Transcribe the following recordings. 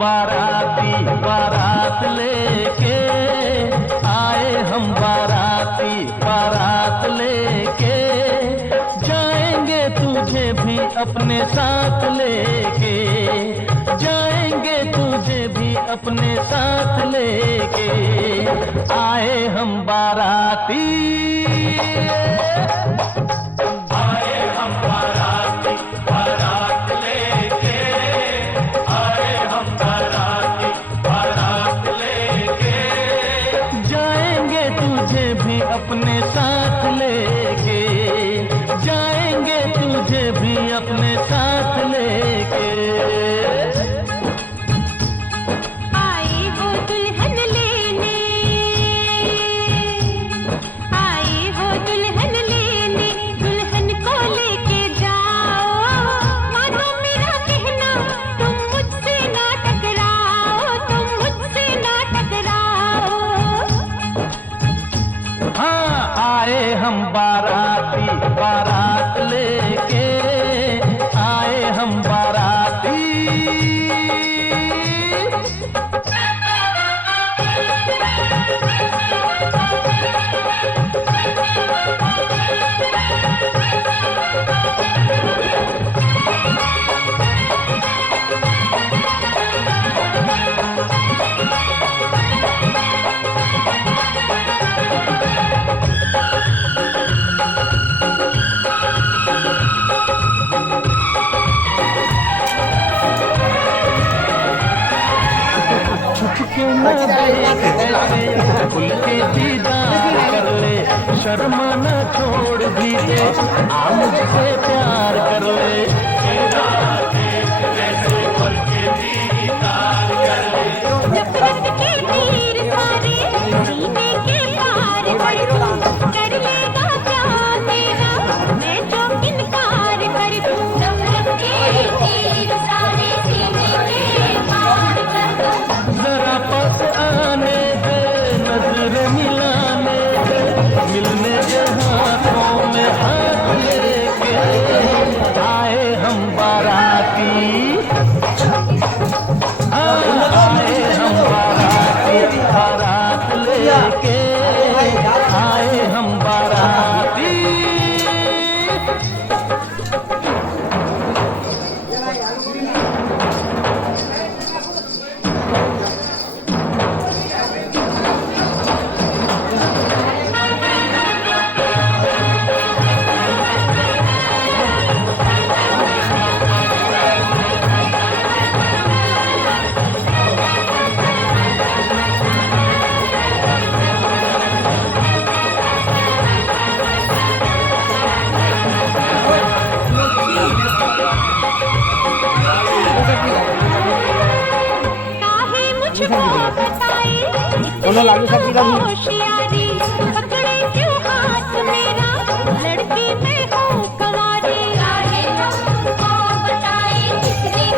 बाराती बारात लेके आए हम बाराती बारात लेके जाएंगे तुझे भी अपने साथ लेके जाएंगे तुझे भी अपने साथ लेके आए हम बाराती अपने साथ लेके जाएंगे तुझे भी अपने साथ लेके आए हो दुल्हन लेने आए हो दुल्हन लेने दुल्हन को लेके जाओ मानो मेरा कहना तुम मुझसे ना टकराओ तुम मुझसे ना टकराओ। हाँ आए हम बाराती बारात लेके आए हम बाराती के न देख खुल के दीदार कर ले शर्मा न छोड़ भी दे आ मुझसे प्यार कर ले नफरत के तीर सारे सीने के पार कर दूं कर लेगा क्या तेरा मैं जो इनकार कर दूं नफरत के तीर सारे सीने के पार कर दूं। जरा पास आने दे नजर मिलाने दे मिलने दे हाथों में हाथ लेके आए हम बाराती आए हम बाराती बारात लेके आए हम बाराती काहे मुझको बताए इतनी होशियारी पकड़े क्यों हाथ मेरा लड़की मैं हूँ कुंवारी काहे मुझको बताए इतनी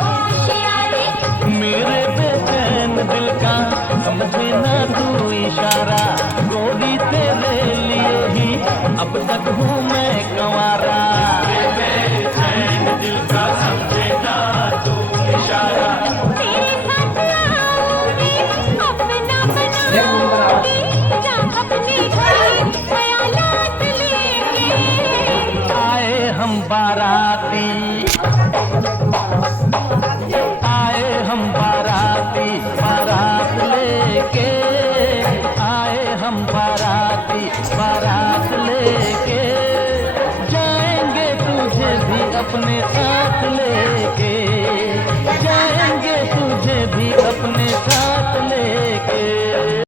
होशियारी मेरे बेचैन दिल का समझे ना तू इशारा गोरी तेरे लिए ही अब तक हूँ मैं कंवारा बेचैन दिल का समझे ना तू इशारा तेरे साथ आऊंगी अपना बनाऊंगी जा अपने ख्यालात लेके आए हम बाराती आए हम बाराती बारात लेके आए हम बाराती बारात लेके जाएंगे तुझे भी अपने साथ